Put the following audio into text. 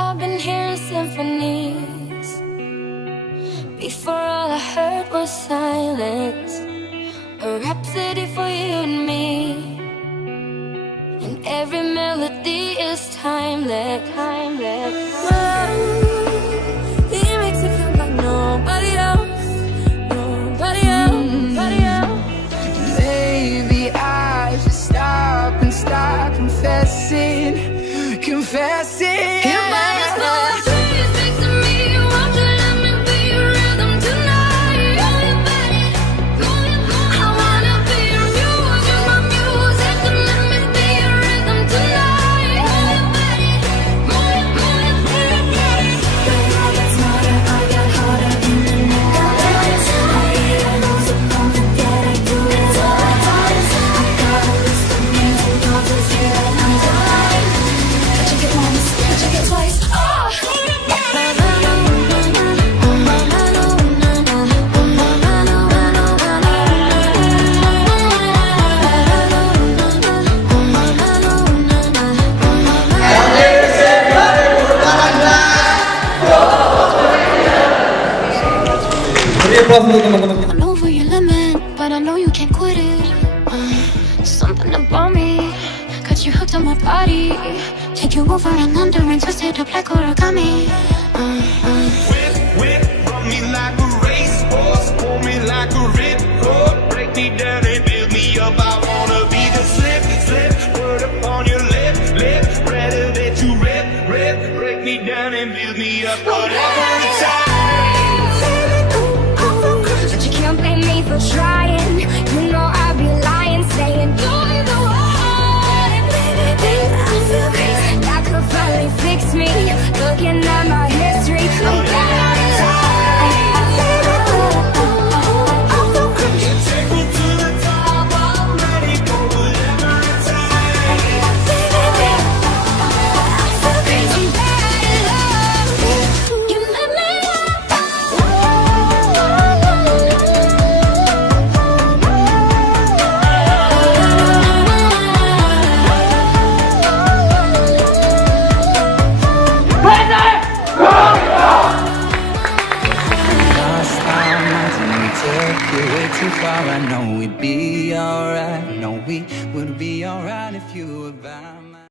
I've been hearing symphonies. Before all I heard was silence, a rhapsody for you and me. And every melody is timeless. It makes me feel like nobody else. Maybe I should stop and start confessing. You might as well trees next to me. Won't you let me be your rhythm tonight? Move your body, I wanna be your music, my music. So let me be your rhythm tonight. Move your body. Girl, that's smarter, I got harder in the night. I hear your nose up on the dead, I do it all the time. I got a list of names and I'll just hear that I'm dying. Check it once, check it twice. I know where your limit, but I know you can't quit it. Something about me got you hooked on my body. Take you over and under and twist it up like origami. Whip, run me like a racehorse, pull me like a ripcord, break me down and build me up. I wanna be the slip, word upon your lip, rather that you rip, break me down and build me up. Whatever it's But you can't blame me for trying. You know I'd be lying, saying you're the one. Baby, I feel crazy. That could finally fix me. Looking at my history, I'm better take me to the top, I'm ready for whatever it's too far. I know we'd be alright. No, we would be alright if you were by me.